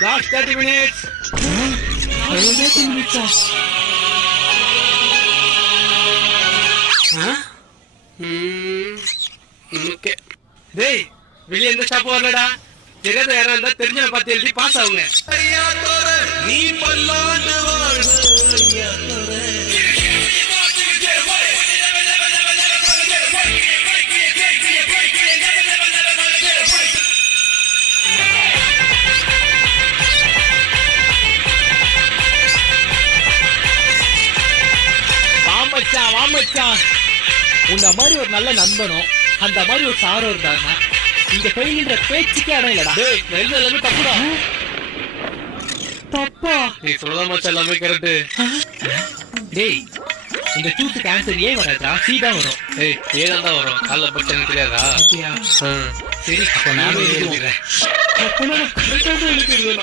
Last 30 minutes. 30 minutes. Okay. டேய், வெளிய எந்த ஸ்டாப் வரலடா. தெரியாத யாரா இருந்தா தெரிஞ்சவங்க பார்த்து எழுதி பாஸ் ஆகுங்க. ஐயா தோர நீ பல்லாண்டு வாழ்க ஐயா தோர. வாமச்சான் உன்ன மாதிரி ஒரு நல்ல நண்பனும் அந்த மாதிரி ஒரு சாரோ இருந்தாருன்னா இங்க ஃபெயில்ன்ற பேச்சுக்கே இடம் இல்லடா. டேய், நான் எல்லாமே தப்புடா. தப்பா? நீ சொல்றத மச்சான் எல்லாமே கரெக்ட். டேய், இந்த சூஸுக்கு ஆன்சர் ஏ வராதா, சி தான் வரும். டேய், ஏ தான் வரும். காலைல பச்சை எனக்கு தெரியாதா? அப்படியா? சரி, அப்ப நானும் எழுதிடுறேன். எழுதிடுறேன்.